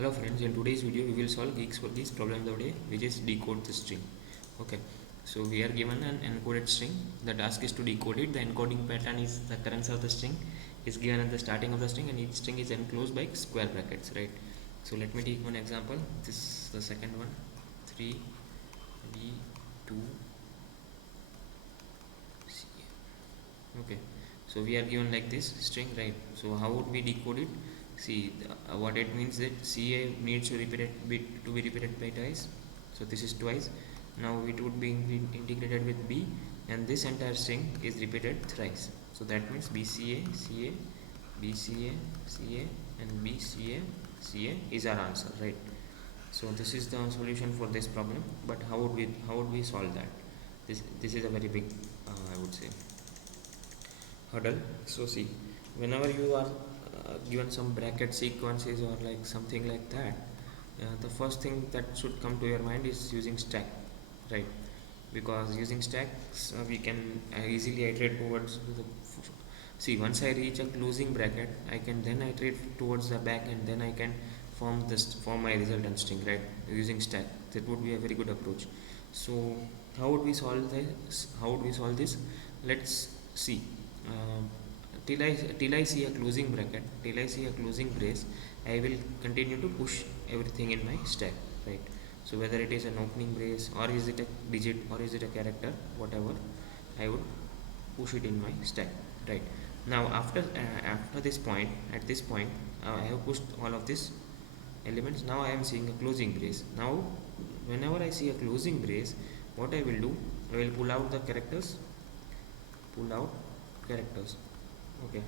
Hello friends, in today's video we will solve Geeks for Geeks problem of the day, which is decode the string. Okay, so we are given an encoded string. The task is to decode it. The encoding pattern is the currency of the string is given at the starting of the string, and each string is enclosed by square brackets, right? So let me take one example. This is the second one, 3 B 2 C. Okay, so we are given like this string, right? So how would we decode it? See, what it means that CA needs to be repeated by twice. So this is twice. Now it would be integrated with B, and this entire string is repeated thrice. So that means BCA, CA, BCA, CA, and BCA, CA is our answer, right? So this is the solution for this problem. But how would we solve that? This is a very big, I would say, hurdle. So see, whenever you are given some bracket sequences or like something like that, the first thing that should come to your mind is using stack, right? Because using stacks we can easily iterate towards the see, once I reach a closing bracket, I can then iterate towards the back, and then I can form my resultant string, right? Using stack, that would be a very good approach. So how would we solve this? Let's see. uh, till I see a closing bracket, till I see a closing brace, I will continue to push everything in my stack, right? So whether it is an opening brace, or is it a digit, or is it a character, whatever, I would push it in my stack, right? Now after this point, at this point, I have pushed all of these elements. Now I am seeing a closing brace. Now whenever I see a closing brace, what I will do, I will pull out the characters, okay,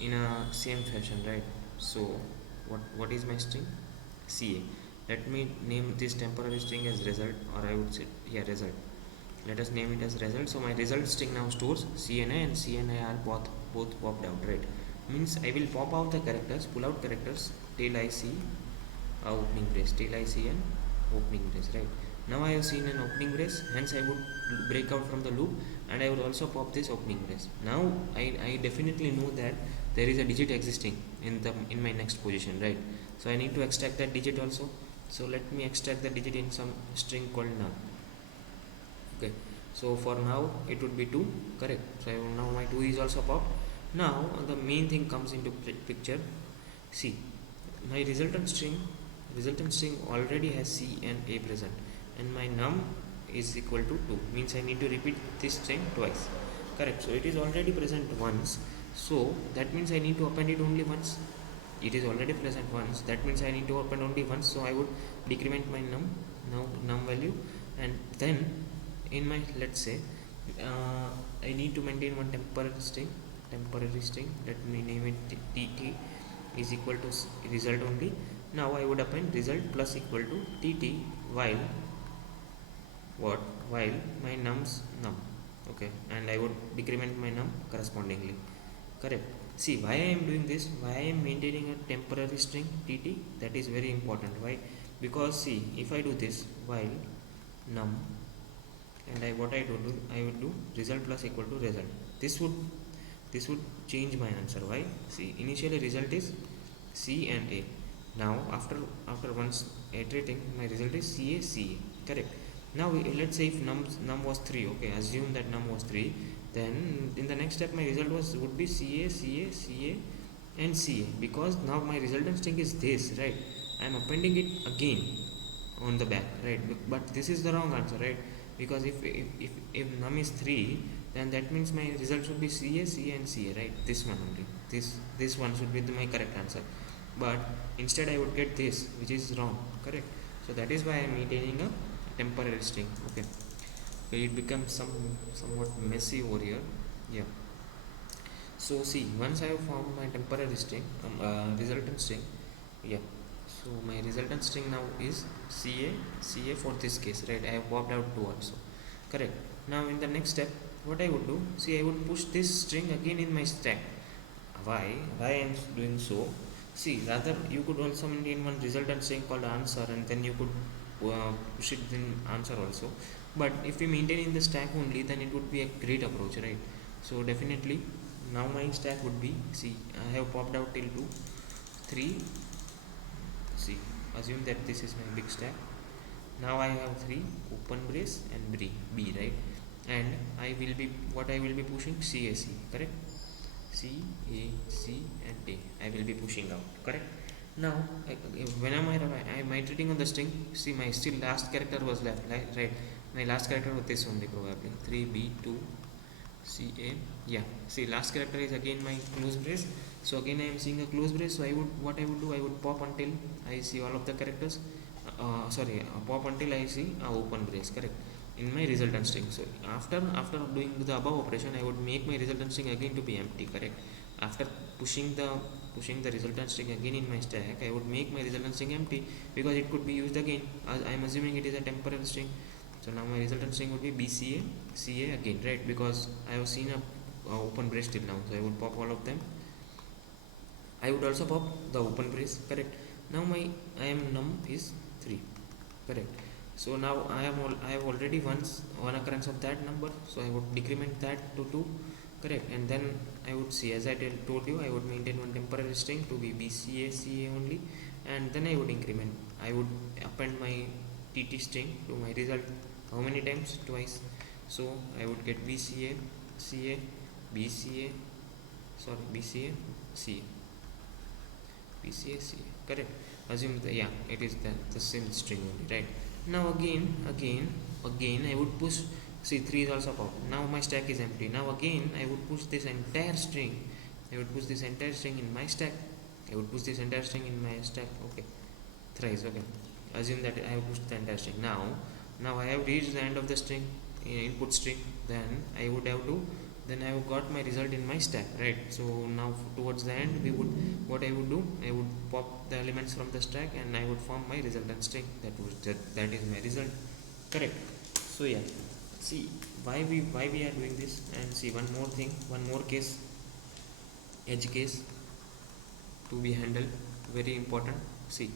in a same fashion, right? So what is my string? CA. Let me name this temporary string as result, or I would say here result. Let us name it as result. So my result string now stores CNA, and CNA are both popped out, right? Means I will pop out the characters, pull out characters till I see a opening brace, till I see an opening brace, right? Now I have seen an opening brace, hence I would break out from the loop, and I would also pop this opening brace. Now I definitely know that there is a digit existing in my next position, right? So I need to extract that digit also. So let me extract the digit in some string called num. Okay, so for now it would be 2, correct? So now my 2 is also popped. Now the main thing comes into picture. See, my resultant string already has C and A present, and my num is equal to 2, means I need to repeat this string twice, correct? So it is already present once, so that means I need to append it only once. It is already present once, that means I need to append only once. So I would decrement my num value, and then in my, let's say, I need to maintain one temporary string. Let me name it tt is equal to result only. Now I would append result plus equal to tt while while my nums num, okay, and I would decrement my num correspondingly, correct? See, why I am doing this, why I am maintaining a temporary string tt, that is very important. Why? Because see, if I do this while num, and I would do result plus equal to result, this would change my answer. Why? See, initially result is C and A. Now after once iterating, my result is CA, correct? Now let's say if num was 3, okay, assume that num was 3, then in the next step my result would be CA, and CA, because now my resultant string is this, right? I am appending it again on the back, right? But this is the wrong answer, right? Because if num is 3, then that means my result should be CA, and CA, right? This one only, this one should be my correct answer, but instead I would get this, which is wrong, correct? So that is why I am maintaining a temporary string, okay? So it becomes somewhat messy over here, yeah. So see, once I have formed my temporary string, resultant string, yeah. So my resultant string now is CA for this case, right? I have popped out 2 also, correct? Now in the next step, what I would do, see, I would push this string again in my stack. Why I am doing so? See, rather you could also maintain one resultant string called answer, and then you could push it in answer also. But if we maintain in the stack only, then it would be a great approach, right? So definitely now my stack would be, see, I have popped out till 2, 3, see, assume that this is my big stack. Now I have 3 open brace and B, right? And I will be pushing CAC, correct? C, A, C and A I will be pushing out, correct? Now when I'm iterating on the string, see my still last character was left, right? My last character was this only, probably 3B 2 CA. Yeah, see last character is again my close brace, so again I am seeing a close brace. So I would pop until I see all of the characters, pop until I see a open brace, correct, in my resultant string. So after doing the above operation, I would make my resultant string again to be empty, correct? After pushing the resultant string again in my stack, I would make my resultant string empty, because it could be used again, as I am assuming it is a temporary string. So now my resultant string would be BCA CA again, right? Because I have seen a open brace till now, so I would pop all of them. I would also pop the open brace, correct? Now my num is 3, correct? So now I have already one occurrence of that number, so I would decrement that to 2, correct? And then I would see, as I told you, I would maintain one temporary string to be BCA CA only, and then I would increment. I would append my TT string to my result. How many times? Twice. So I would get BCA CA BCA BCA CA BCA CA, correct? Assume that, yeah, it is the same string only, right? Now again I would push. See, 3 is also pop. Now my stack is empty. Now again I would push this entire string. In my stack. Okay, thrice. Okay, assume that I have pushed the entire string. Now I have reached the end of the string, input string. Then I have got my result in my stack, right? So now towards the end, I would pop the elements from the stack, and I would form my resultant string. That is my result, correct? So yeah, see why we are doing this. And see one more case, edge case to be handled, very important. See,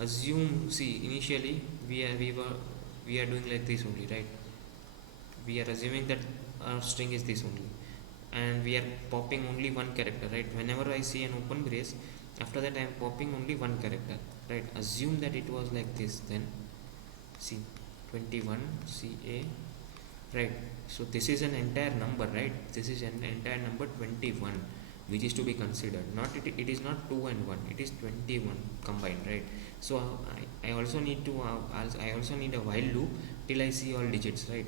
initially we are doing like this only, right? We are assuming that our string is this only, and we are popping only one character, right? Whenever I see an open brace, after that I am popping only one character, right? Assume that it was like this. Then see 21 CA, right? So this is an entire number, right? This is an entire number 21, which is to be considered. It is not 2 and 1, it is 21 combined, right? So I also need a while loop till I see all digits, right?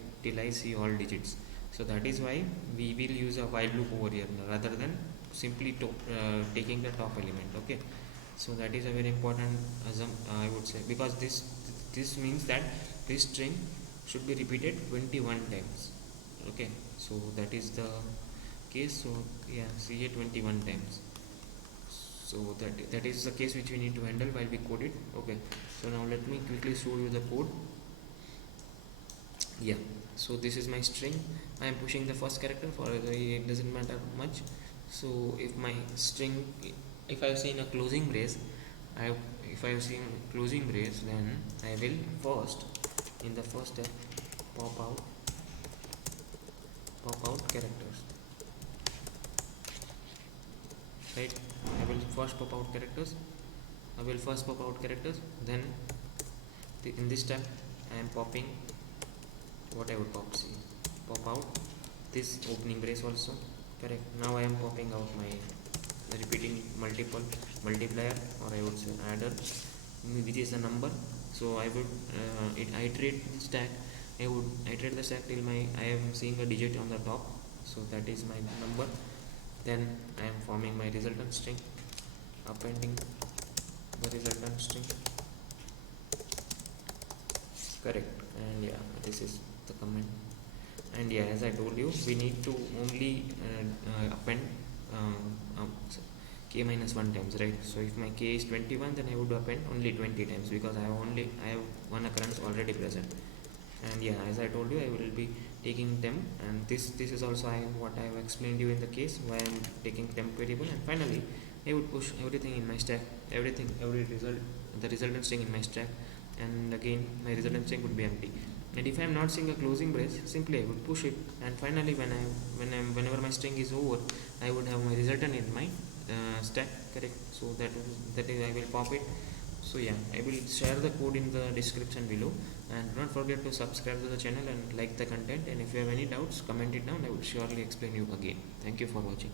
So that is why we will use a while loop over here rather than simply taking the top element. Okay, so that is a very important I would say, because this means that this string should be repeated 21 times. Okay, so that is the case. So yeah, CA 21 times. So that is the case which we need to handle while we code it. Okay, so now let me quickly show you the code. Yeah, so this is my string. I am pushing the first character, for it doesn't matter much. So if my string, if I have seen a closing brace, then I will first, in the first step, pop out characters, right? I will first pop out characters. Then in this step I am popping what I would pop. See, pop out this opening brace also, correct? Now I am popping out my repeating multiplier, or I would say adder, which is a number. So I would iterate the stack. I would iterate the stack till I am seeing a digit on the top, so that is my number. Then I am forming my resultant string, appending the resultant string, correct? And yeah, this is the comment. And yeah, as I told you, we need to only append k minus 1 times, right? So if my k is 21, then I would append only 20 times, because I have one occurrence already present. And yeah, as I told you, I will be taking temp, and this is also what I have explained you in the case why I am taking temp variable. And finally I would push everything in my stack, every result, the resultant string in my stack, and again my resultant string would be empty. And if I am not seeing a closing brace, simply I would push it, and finally whenever my string is over, I would have my resultant in my stack, correct? So that is I will pop it So yeah, I will share the code in the description below, and do not forget to subscribe to the channel and like the content, and if you have any doubts comment it down, I will surely explain you again. Thank you for watching.